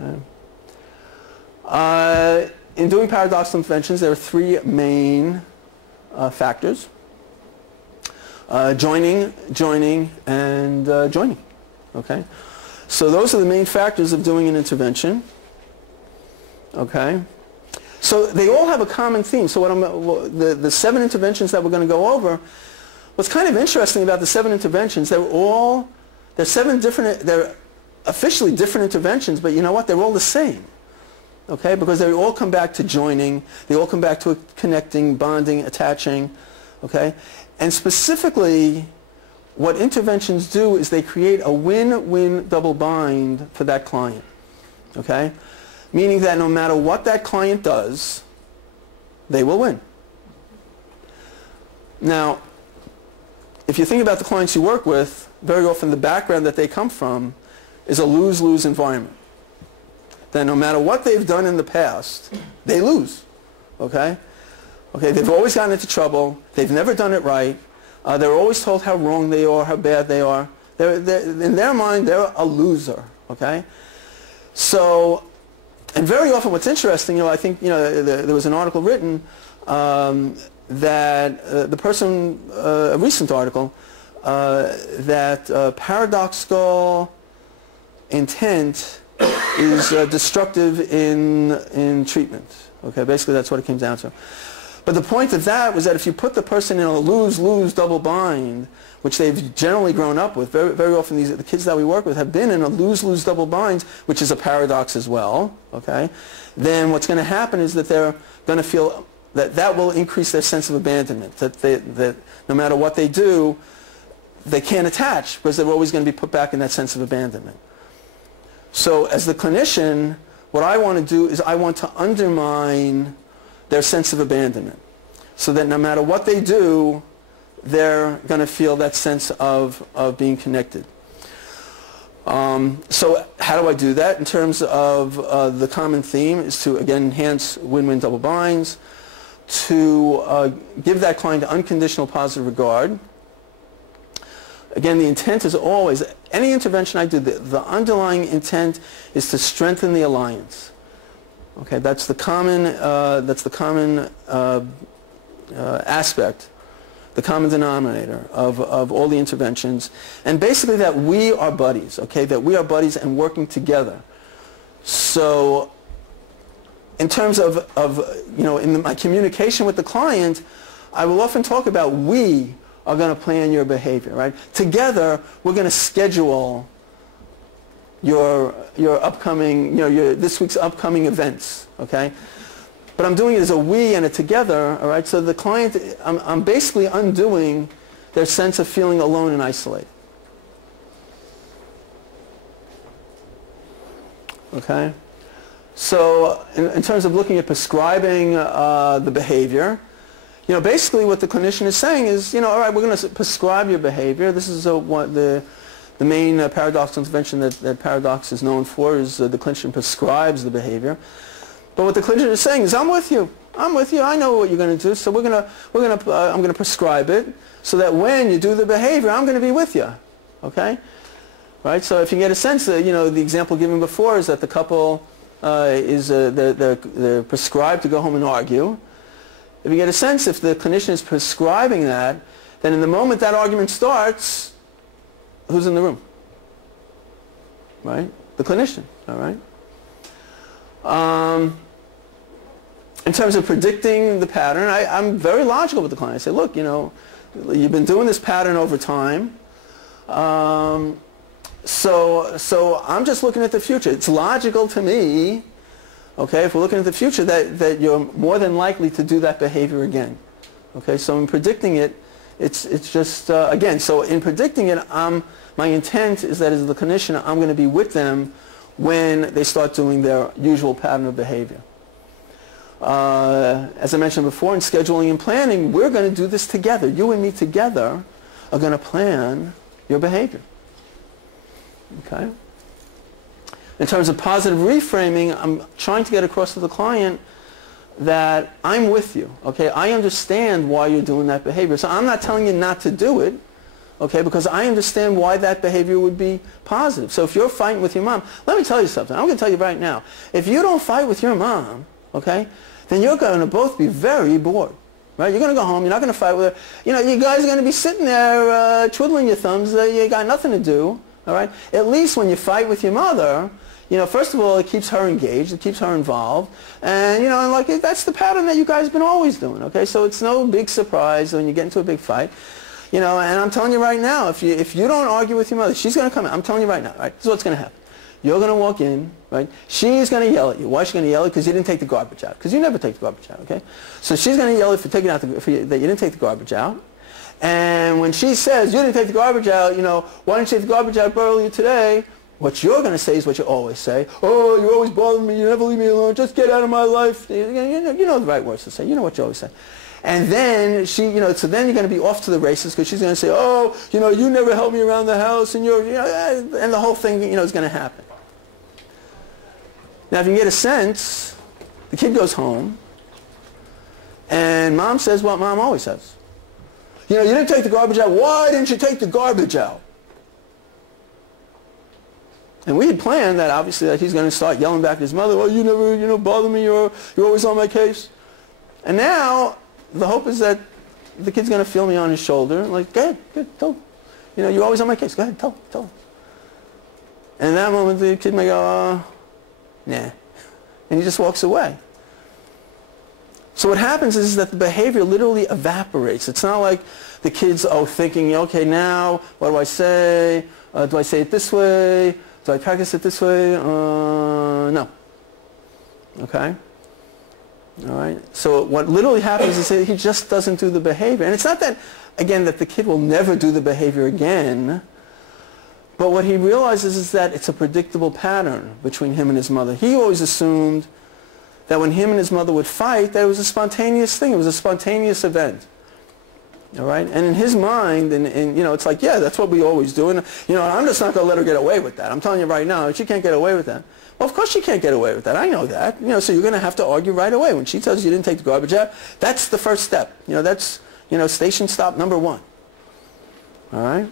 Okay. In doing paradoxical interventions, there are three main factors. Joining, and joining. Okay? So those are the main factors of doing an intervention. Okay? So they all have a common theme. So the 7 interventions that we're going to go over, what's kind of interesting about the 7 interventions, they're 7 different, they're officially different interventions, but you know what? They're all the same. Okay? Because they all come back to joining, they all come back to connecting, bonding, attaching. Okay? And specifically, what interventions do is they create a win-win double bind for that client. Okay? Meaning that no matter what that client does, they will win. Now, if you think about the clients you work with, very often the background that they come from is a lose-lose environment. Then no matter what they've done in the past, they lose. Okay? Okay, they've always gotten into trouble. They've never done it right. They're always told how wrong they are, how bad they are. In their mind, they're a loser. Okay? So, and very often what's interesting, I think, there was an article written that the person, a recent article, that paradoxical intent is destructive in treatment. Okay, basically that's what it came down to. But the point of that was that if you put the person in a lose-lose double bind, which they've generally grown up with, very often the kids that we work with have been in a lose-lose double bind, which is a paradox as well, okay, then what's going to happen is that they're going to feel that will increase their sense of abandonment, that no matter what they do, they can't attach because they're always going to be put back in that sense of abandonment. So as the clinician, what I want to do is I want to undermine their sense of abandonment so that no matter what they do, they're going to feel that sense of being connected. So how do I do that? In terms of the common theme is to, again, enhance win-win double binds, to give that client unconditional positive regard. Again, the intent is always, any intervention I do, the underlying intent is to strengthen the alliance. Okay, that's the common aspect, the common denominator of all the interventions, and basically that we are buddies. Okay, that we are buddies and working together. So, in terms of in my communication with the client, I will often talk about we are going to plan your behavior. Right, together we're going to schedule your upcoming, this week's upcoming events, okay? But I'm doing it as a we and a together, all right? So the client, I'm basically undoing their sense of feeling alone and isolated. Okay? So in terms of looking at prescribing the behavior, basically what the clinician is saying is, all right, we're going to prescribe your behavior. This is the main paradoxical intervention that Paradox is known for is the clinician prescribes the behavior. But what the clinician is saying is, I'm with you. I know what you're going to do. So I'm going to prescribe it so that when you do the behavior, I'm going to be with you. Okay? Right? So if you get a sense that, the example given before is that the couple they're prescribed to go home and argue. If you get a sense, if the clinician is prescribing that, then in the moment that argument starts, who's in the room? Right? The clinician, all right? In terms of predicting the pattern, I'm very logical with the client. I say, look, you've been doing this pattern over time. So I'm just looking at the future. It's logical to me, okay, if we're looking at the future, that you're more than likely to do that behavior again. Okay, so in predicting it, it's just, again, so in predicting it, my intent is that as the clinician, I'm going to be with them when they start doing their usual pattern of behavior. As I mentioned before, in scheduling and planning, we're going to do this together. You and me together are going to plan your behavior. Okay? In terms of positive reframing, I'm trying to get across to the client that I'm with you. Okay? I understand why you're doing that behavior. So I'm not telling you not to do it. okay, because I understand why that behavior would be positive. So if you're fighting with your mom, let me tell you something. I'm going to tell you right now. If you don't fight with your mom, okay, then you're going to both be very bored. Right? You're going to go home. You're not going to fight with her. You know, you guys are going to be sitting there twiddling your thumbs. You got nothing to do. All right? At least when you fight with your mother, you know, first of all, it keeps her engaged. It keeps her involved. And, you know, like that's the pattern that you guys have been always doing. Okay? So it's no big surprise when you get into a big fight. You know, and I'm telling you right now, if you don't argue with your mother, she's going to come in. I'm telling you right now. Right? This is what's going to happen. You're going to walk in, right? She's going to yell at you. Why is she going to yell at you? Because you didn't take the garbage out. Because you never take the garbage out, okay? So she's going to yell at you for taking out that you didn't take the garbage out. And when she says, you didn't take the garbage out, you know, why didn't you take the garbage out earlier today? What you're going to say is what you always say. Oh, you always bother me. You never leave me alone. Just get out of my life. You know the right words to say. You know what you always say. And then she, you know, so then you're going to be off to the races because she's going to say, oh, you know, you never helped me around the house, and you're, you know, and the whole thing, you know, is going to happen. Now, if you can get a sense, the kid goes home, and mom says what mom always says. You know, you didn't take the garbage out. Why didn't you take the garbage out? And we had planned that, obviously, that he's going to start yelling back at his mother, oh, you never, you know, bother me, you're always on my case. And now, the hope is that the kid's going to feel me on his shoulder, like, go ahead, good, tell him. You know, you're always on my case. Go ahead, tell him. And in that moment, the kid may go, nah. And he just walks away. So what happens is that the behavior literally evaporates. It's not like the kid's, thinking, okay, now, what do I say? Do I say it this way? Do I practice it this way? No. Okay? All right? So what literally happens is that he just doesn't do the behavior. And it's not that, again, that the kid will never do the behavior again. But what he realizes is that it's a predictable pattern between him and his mother. He always assumed that when him and his mother would fight, that it was a spontaneous thing. It was a spontaneous event. All right? And in his mind, and you know, it's like, yeah, that's what we always do. And, you know, I'm just not going to let her get away with that. I'm telling you right now, she can't get away with that. Well, of course she can't get away with that. I know that. You know, so you're going to have to argue right away. When she tells you you didn't take the garbage out, that's the first step. You know, that's, you know, station stop number 1. All right?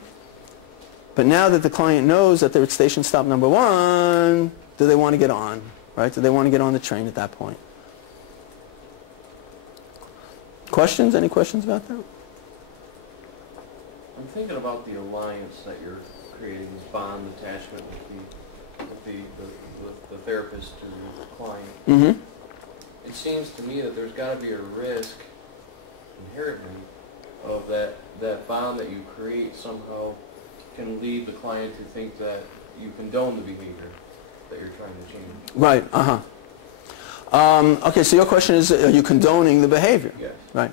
But now that the client knows that they're at station stop number 1, do they want to get on? Right? Do they want to get on the train at that point? Questions? Any questions about that? I'm thinking about the alliance that you're creating, this bond attachment with the therapist and the client. Mm-hmm. It seems to me that there's got to be a risk inherently of that bond that you create somehow can lead the client to think that you condone the behavior that you're trying to change. Right, okay, so your question is, are you condoning the behavior? Yes. Right.